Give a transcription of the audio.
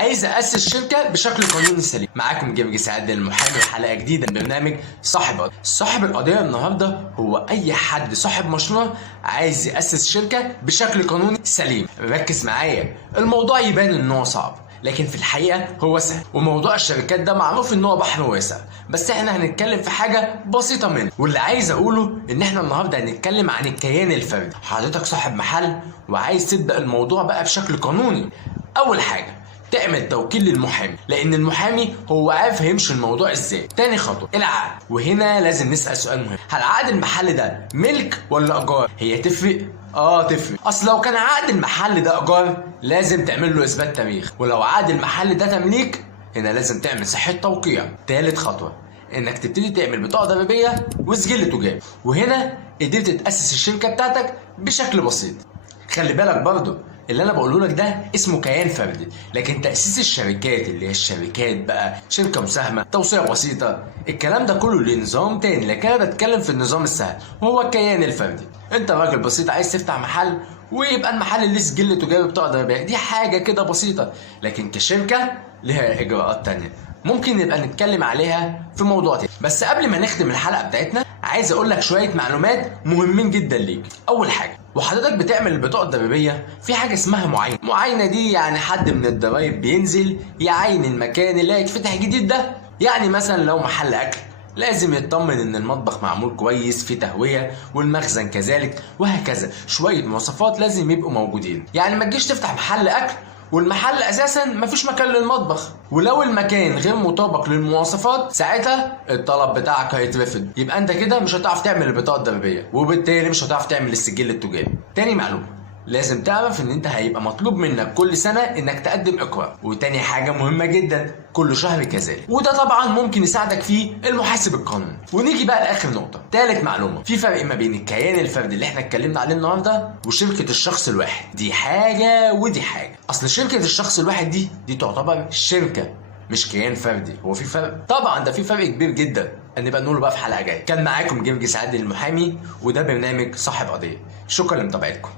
عايز اسس شركه بشكل قانوني سليم. معاكم جرجس عادل المحامي وحلقه جديده من برنامج صاحب قضيه. صاحب القضيه النهارده هو اي حد صاحب مشروع عايز ياسس شركه بشكل قانوني سليم. ركز معايا، الموضوع يبان ان هو صعب لكن في الحقيقه هو سهل، وموضوع الشركات ده معروف ان هو بحر واسع، بس احنا هنتكلم في حاجه بسيطه منه. واللي عايز اقوله ان احنا النهارده هنتكلم عن الكيان الفردي. حضرتك صاحب محل وعايز تبدا الموضوع بقى بشكل قانوني. اول حاجه تعمل توكيل للمحامي، لان المحامي هو عارف هيمشي الموضوع ازاي. تاني خطوه العقد، وهنا لازم نسال سؤال مهم: هل عقد المحل ده ملك ولا ايجار؟ هي تفرق؟ تفرق. اصل لو كان عقد المحل ده ايجار لازم تعمل له اثبات تاريخ، ولو عقد المحل ده تمليك هنا لازم تعمل صحه توقيع. تالت خطوه انك تبتدي تعمل بطاقه ضريبيه وسجل تجاري، وهنا قدرت تاسس الشركه بتاعتك بشكل بسيط. خلي بالك برضو اللي انا بقوله لك ده اسمه كيان فردي، لكن تاسيس الشركات اللي هي الشركات بقى شركه مساهمه، توسيع بسيطه، الكلام ده كله ليه نظام تاني، لكن انا بتكلم في النظام السهل وهو الكيان الفردي. انت راجل بسيط عايز تفتح محل ويبقى المحل اللي سجل تجاري بطاقه ضريبيه، دي حاجه كده بسيطه، لكن كشركه لها اجراءات تانيه ممكن نبقى نتكلم عليها في موضوع تاني. بس قبل ما نختم الحلقه بتاعتنا عايز اقول لك شويه معلومات مهمين جدا ليك. اول حاجه، وحضرتك بتعمل البطاقه الضريبيه في حاجه اسمها معاينه. معاينه دي يعني حد من الضرايب بينزل يعاين المكان اللي هيتفتح جديد ده. يعني مثلا لو محل اكل لازم يطمن ان المطبخ معمول كويس، فيه تهويه، والمخزن كذلك، وهكذا. شويه مواصفات لازم يبقوا موجودين. يعني ما تجيش تفتح محل اكل والمحل اساسا مفيش مكان للمطبخ، ولو المكان غير مطابق للمواصفات ساعتها الطلب بتاعك هيترفض، يبقى انت كده مش هتعرف تعمل البطاقه الضريبيه، وبالتالي مش هتعرف تعمل السجل التجاري. تاني معلومه، لازم تعرف ان انت هيبقى مطلوب منك كل سنه انك تقدم اقرار. وتاني حاجه مهمه جدا، كل شهر كذلك، وده طبعا ممكن يساعدك فيه المحاسب القانوني. ونيجي بقى لاخر نقطه، تالت معلومه، في فرق ما بين الكيان الفردي اللي احنا اتكلمنا عليه النهارده وشركه الشخص الواحد. دي حاجه ودي حاجه. اصل شركه الشخص الواحد دي تعتبر شركه مش كيان فردي. هو في فرق؟ طبعا ده في فرق كبير جدا، هنبقى نقوله بقى في حلقه جايه. كان معاكم جرجس عادل المحامي، وده برنامج صاحب قضيه. شكرا لمتابعتكم.